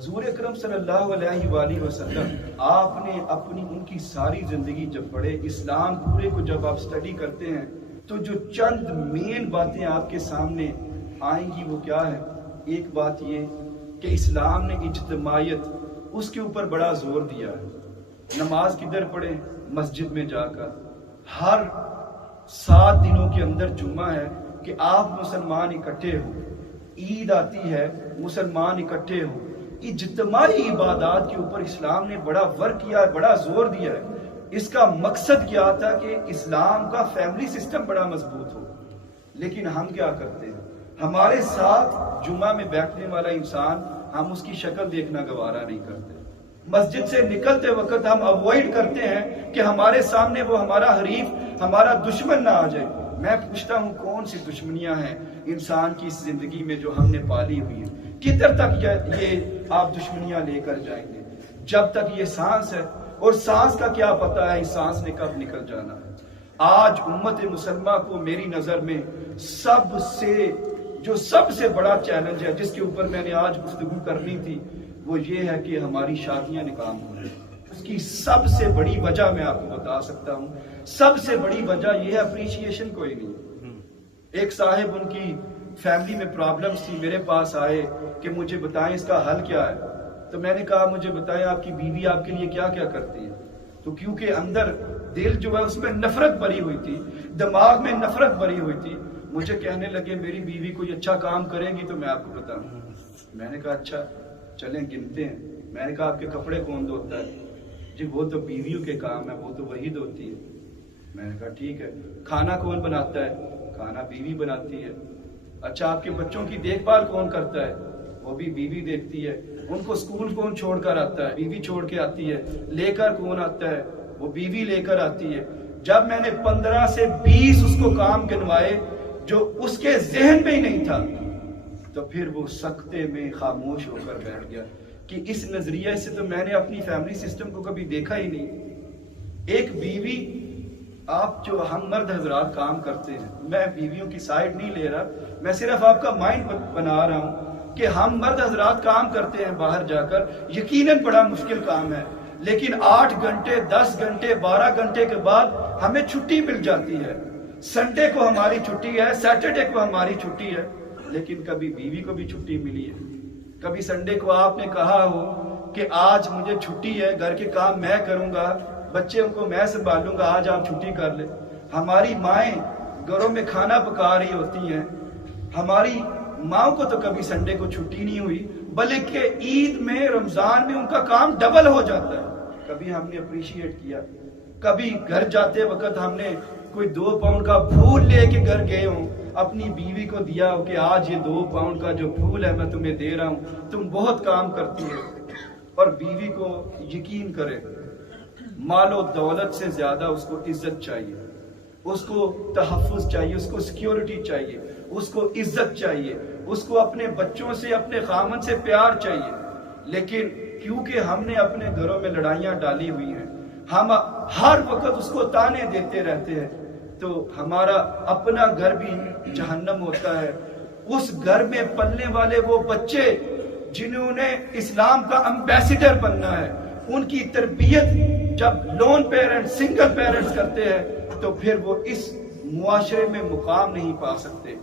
حضور اکرم صلی اللہ علیہ وآلہ وسلم آپ نے اپنی ان کی ساری زندگی جب پڑھے، اسلام پورے کو جب آپ سٹڈی کرتے ہیں تو جو چند مین باتیں آپ کے سامنے آئیں گی وہ کیا ہے؟ ایک بات یہ کہ اسلام نے اجتماعیت اس کے اوپر بڑا زور دیا ہے۔ نماز کدھر پڑھیں؟ مسجد میں جا کر۔ ہر 7 دنوں کے اندر جمعہ ہے کہ آپ مسلمان اکٹھے ہو، عید آتی ہے مسلمان اکٹھے ہو۔ اجتماعی عبادات کے اوپر اسلام نے بڑا ورک کیا ہے، بڑا زور دیا ہے۔ اس کا مقصد کیا تھا کہ اسلام کا فیملی سسٹم بڑا مضبوط ہو۔ لیکن ہم کیا کرتے ہیں؟ ہمارے ساتھ جمعہ میں بیٹھنے والا انسان، ہم اس کی شکل دیکھنا گوارا نہیں کرتے۔ مسجد سے نکلتے وقت ہم اوائڈ کرتے ہیں کہ ہمارے سامنے وہ ہمارا حریف، ہمارا دشمن نہ آ جائے۔ میں پوچھتا ہوں کون سی دشمنیاں ہیں انسان کی اس زندگی میں جو ہم نے پالی ہوئی ہیں؟ کدھر تک یہ آپ دشمنیاں لے کر جائیں گے؟ جب تک یہ سانس ہے، اور سانس کا کیا پتہ ہے اس سانس نے کب نکل جانا ہے۔ آج امت مسلمہ کو میری نظر میں سب سے بڑا چیلنج ہے جس کے اوپر میں نے آج گفتگو کرنی تھی، وہ یہ ہے کہ ہماری شادیاں ناکام ہو رہی ہیں۔ اس کی سب سے بڑی وجہ میں آپ کو بتا سکتا ہوں، سب سے بڑی وجہ یہ ہے اپریشیشن کوئی نہیں۔ ایک صاحب ان کی فیملی میں پرابلمز تھی، میرے پاس آئے کہ مجھے بتائیں اس کا حل کیا ہے۔ تو میں نے کہا مجھے بتائیں آپ کی بیوی آپ کے لیے کیا کیا کرتی ہے؟ تو کیونکہ اندر دل جو ہے اس میں نفرت بھری ہوئی تھی، دماغ میں نفرت بھری ہوئی تھی، مجھے کہنے لگے میری بیوی کوئی اچھا کام کرے گی تو میں آپ کو بتاؤں۔ میں نے کہا اچھا چلیں گنتے ہیں۔ میں نے کہا آپ کے کپڑے کون دھوتا ہے؟ جی وہ تو بیویوں کے کام ہے، وہ تو وہی دھوتی ہے۔ میں نے کہا ٹھیک ہے۔ کھانا کون بناتا ہے؟ کھانا بیوی بناتی ہے۔ اچھا آپ کے بچوں کی دیکھ بھال کون کرتا ہے؟ وہ بھی بیوی دیکھتی ہے۔ ان کو اسکول کون چھوڑ کر آتا ہے؟ بیوی چھوڑ کے آتی ہے۔ لے کر کون آتا ہے؟ وہ بیوی لے کر آتی ہے۔ جب میں نے 15 سے 20 اس کو کام گنوائے جو اس کے ذہن میں ہی نہیں تھا، تو پھر وہ سکتے میں خاموش ہو کر بیٹھ گیا کہ اس نظریے سے تو میں نے اپنی فیملی سسٹم کو کبھی دیکھا ہی نہیں۔ ایک بیوی، آپ جو ہم مرد حضرات کام کرتے ہیں، میں بیویوں کی سائیڈ نہیں لے رہا، میں صرف آپ کا مائنڈ بنا رہا ہوں کہ ہم مرد حضرات کام کرتے ہیں باہر جا کر، یقیناً بڑا مشکل کام ہے، لیکن 8 گھنٹے 10 گھنٹے 12 گھنٹے کے بعد ہمیں چھٹی مل جاتی ہے۔ سنڈے کو ہماری چھٹی ہے، سیٹرڈے کو ہماری چھٹی ہے، لیکن کبھی بیوی کو بھی چھٹی ملی ہے؟ کبھی سنڈے کو آپ نے کہا ہو کہ آج مجھے چھٹی ہے، گھر کے کام میں کروں گا، بچے کو میں سنبھالوں گا، آج آپ چھٹی کر لیں؟ ہماری مائیں گھروں میں کھانا پکا رہی ہوتی ہیں، ہماری ماں کو تو کبھی سنڈے کو چھٹی نہیں ہوئی، بلکہ عید میں رمضان میں ان کا کام ڈبل ہو جاتا ہے۔ کبھی ہم نے اپریشیٹ کیا؟ کبھی گھر جاتے وقت ہم نے کوئی 2 پاؤنڈ کا پھول لے کے گھر گئے ہوں، اپنی بیوی کو دیا ہو کہ آج یہ 2 پاؤنڈ کا جو پھول ہے میں تمہیں دے رہا ہوں، تم بہت کام کرتی ہے؟ اور بیوی کو یقین کرے، مال و دولت سے زیادہ اس کو عزت چاہیے، اس کو تحفظ چاہیے، اس کو سیکیورٹی چاہیے، اس کو عزت چاہیے، اس کو اپنے بچوں سے اپنے خامن سے پیار چاہیے۔ لیکن کیونکہ ہم نے اپنے گھروں میں لڑائیاں ڈالی ہوئی ہیں، ہم ہر وقت اس کو تانے دیتے رہتے ہیں، تو ہمارا اپنا گھر بھی جہنم ہوتا ہے۔ اس گھر میں پلنے والے وہ بچے جنہوں نے اسلام کا امبیسڈر بننا ہے، ان کی تربیت جب لون پیرنٹ سنگل پیرنٹس کرتے ہیں تو پھر وہ اس معاشرے میں مقام نہیں پا سکتے۔